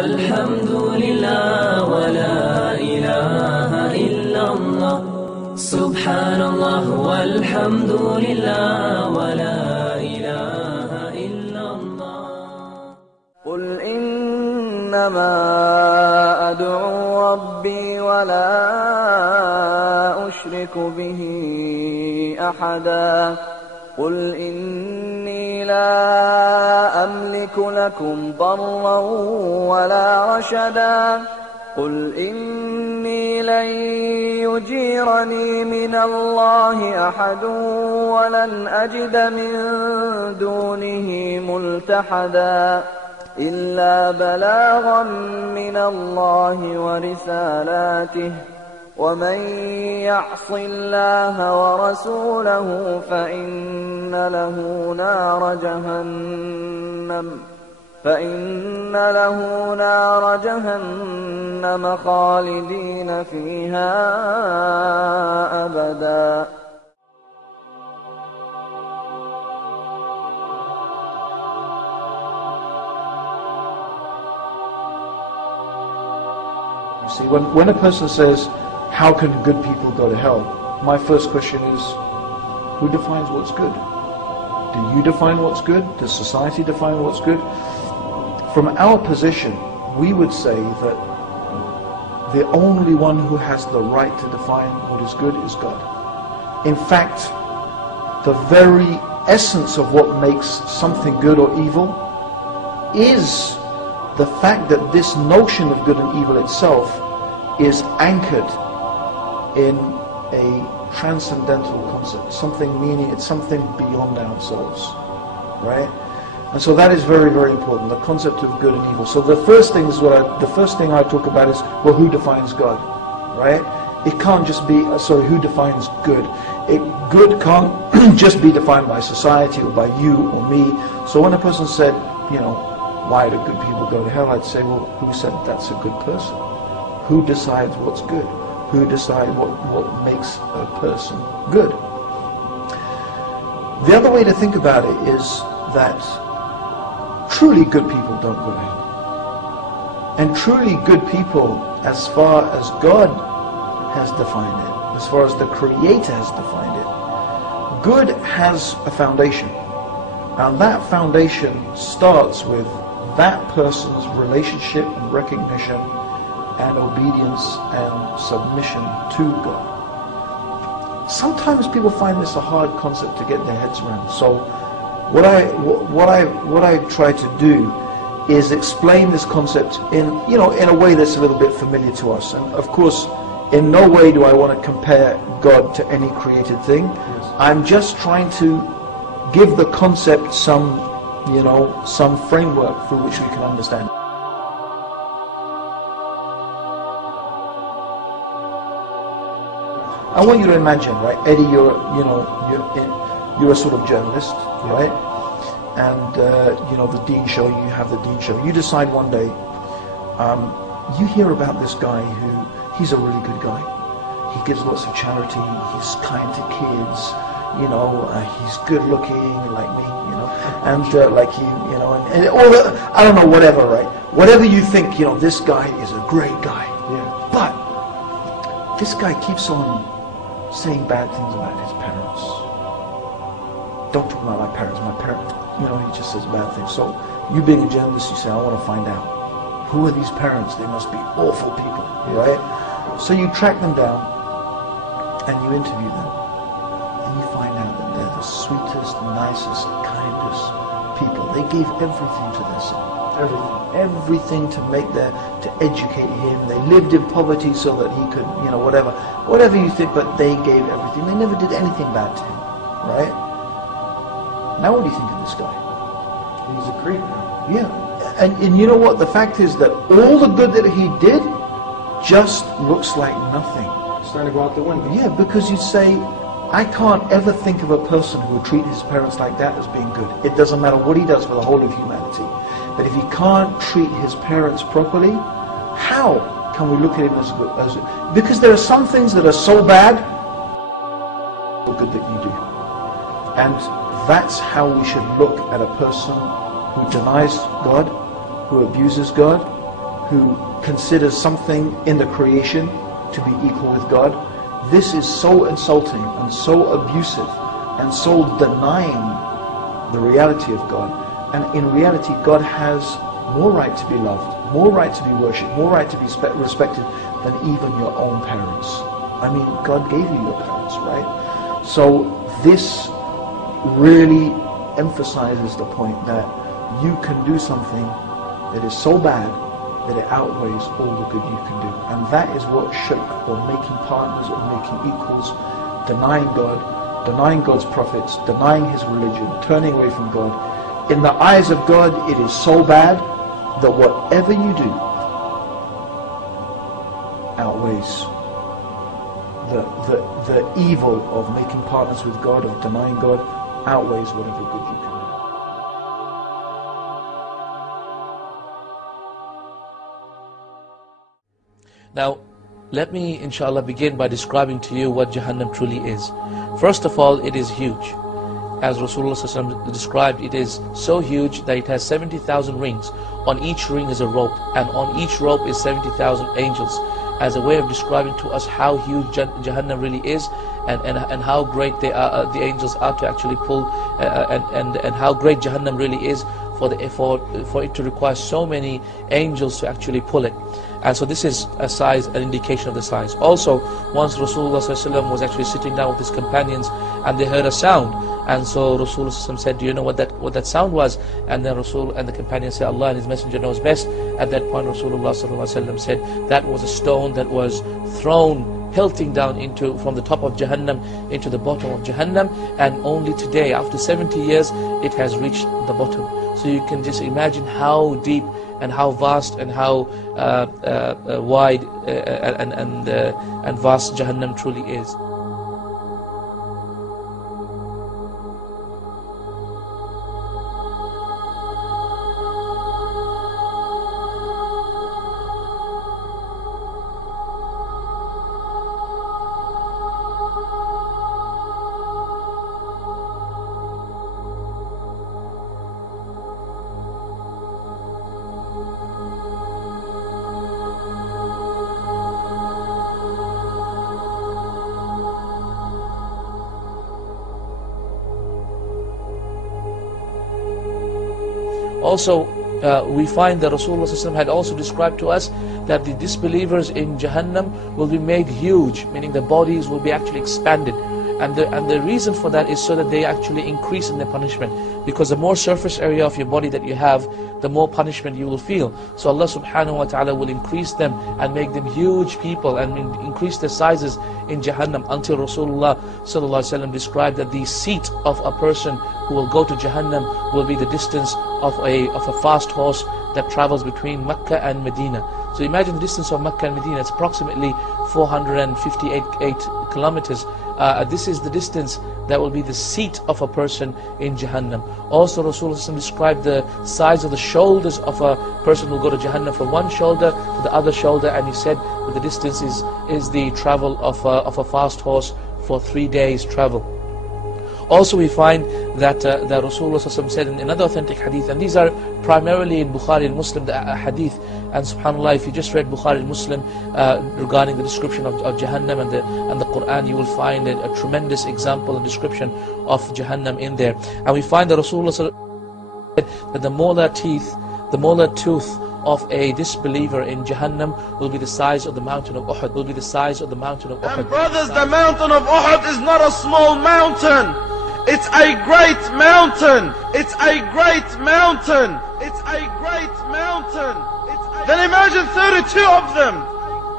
والحمد لله ولا إله إلا الله سبحان الله والحمد لله ولا إله إلا الله. قل إنما أدعو ربي ولا أشرك به أحدا قل إني لا أملك لكم ضرا ولا رشدا قل إني لن يجيرني من الله أحد ولن أجد من دونه ملتحدا إلا بلاغا من الله ورسالاته ومن يعص الله ورسوله فإن له نار جهنم خالدين فيها أبدا. See, when a person says, how can good people go to hell? My first question is, who defines what's good? Do you define what's good? Does society define what's good? From our position, we would say that the only one who has the right to define what is good is God. In fact, the very essence of what makes something good or evil is the fact that this notion of good and evil itself is anchored in a transcendental concept, something meaning it's something beyond ourselves, right? And so that is very, very important, the concept of good and evil. So the first thing I talk about is, well, who defines God, right? It can't just be, who defines good? Good can't just be defined by society or by you or me. So when a person said, why do good people go to hell? I'd say, well, who said that's a good person? Who decides what's good? Who decides what makes a person good? The other way to think about it is that truly good people don't go to hell. And truly good people, as far as God has defined it, as far as the Creator has defined it, good has a foundation. And that foundation starts with that person's relationship and recognition and obedience and submission to God. Sometimes people find this a hard concept to get their heads around. So what I try to do is explain this concept in a way that's a little bit familiar to us. And of course, in no way do I want to compare God to any created thing. Yes. I'm just trying to give the concept some framework through which we can understand. I want you to imagine, right, Eddie, you're a sort of journalist, right? And the Dean Show, you have the Dean Show. You decide one day, you hear about this guy he's a really good guy. He gives lots of charity. He's kind to kids. He's good looking like me, and like you, and all the, I don't know, whatever, right? Whatever you think, this guy is a great guy. Yeah. But this guy keeps on saying bad things about his parents. Don't talk about my parents. My parents, he just says bad things. So you being a journalist, you say, I want to find out, who are these parents? They must be awful people, right? So you track them down and you interview them. And you find out that they're the sweetest, nicest, kindest people. They gave everything to their son. Everything to educate him. They lived in poverty so that he could, whatever you think, but they gave everything. They never did anything bad to him, right? Now what do you think of this guy? He's a creep. Yeah, and you know what? The fact is that all the good that he did just looks like nothing. It's starting to go out the window. Yeah, because you say, I can't ever think of a person who would treat his parents like that as being good. It doesn't matter what he does for the whole of humanity. But if he can't treat his parents properly, how can we look at him as good? Because there are some things that are so bad, so good that you do. And that's how we should look at a person who denies God, who abuses God, who considers something in the creation to be equal with God, this is so insulting and so abusive and so denying the reality of God. And in reality, God has more right to be loved, more right to be worshipped, more right to be respected than even your own parents. I mean, God gave you your parents, right? So this really emphasizes the point that you can do something that is so bad that it outweighs all the good you can do. And that is what shirk, or making partners, or making equals, denying God, denying God's prophets, denying His religion, turning away from God. In the eyes of God, it is so bad that whatever you do outweighs the evil of making partners with God, of denying God, outweighs whatever good you can do. Now, let me, inshallah, begin by describing to you what Jahannam truly is. First of all, it is huge. As Rasulullah ﷺ described, it is so huge that it has 70,000 rings. On each ring is a rope, and on each rope is 70,000 angels, as a way of describing to us how huge Jahannam really is, and how great they are, the angels are to actually pull, and how great Jahannam really is for it to require so many angels to actually pull it. And so this is a size, an indication of the size. Also, once Rasulullah ﷺ was actually sitting down with his companions, and they heard a sound, and so Rasulullah ﷺ said, "Do you know what that sound was?" And then Rasul and the companions said, "Allah and His Messenger knows best." At that point, Rasulullah ﷺ said, "That was a stone that was thrown, pelting down from the top of Jahannam into the bottom of Jahannam, and only today, after 70 years, it has reached the bottom." So you can just imagine how deep and how vast and how wide and vast Jahannam truly is. Also, we find that Rasulullah ﷺ had also described to us that the disbelievers in Jahannam will be made huge, meaning the bodies will be actually expanded. And the reason for that is so that they actually increase in their punishment. Because the more surface area of your body that you have, the more punishment you will feel. So Allah subhanahu wa ta'ala will increase them and make them huge people and increase their sizes in Jahannam, until Rasulullah sallallahu alaihi wasallam described that the seat of a person who will go to Jahannam will be the distance of a fast horse that travels between Mecca and Medina. So imagine the distance of Mecca and Medina. It's approximately 458 kilometers. This is the distance that will be the seat of a person in Jahannam. Also, Rasulullah described the size of the shoulders of a person who will go to Jahannam, from one shoulder to the other shoulder, and he said that the distance is the travel of a fast horse for 3 days travel. Also, we find that Rasulullah said in another authentic hadith, and these are primarily in Bukhari and Muslim, the hadith. And subhanAllah, if you just read Bukhari and Muslim regarding the description of Jahannam and the Quran, you will find a tremendous example and description of Jahannam in there. And we find that Rasulullah said that the molar tooth of a disbeliever in Jahannam will be the size of the mountain of Uhud. Will be the size of the mountain of Uhud. And brothers, the mountain of Uhud is not a small mountain. It's a great mountain. It's a great mountain. It's a great mountain. Then imagine 32 of them.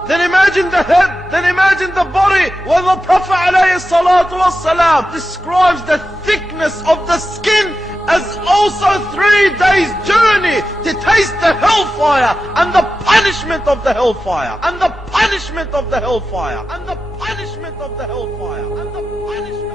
Then imagine the head. Then imagine the body. When the Prophet ﷺ describes the thickness of the skin as also 3 days journey to taste the hellfire and the punishment of the hellfire and the punishment of the hellfire and the punishment of the hellfire and the punishment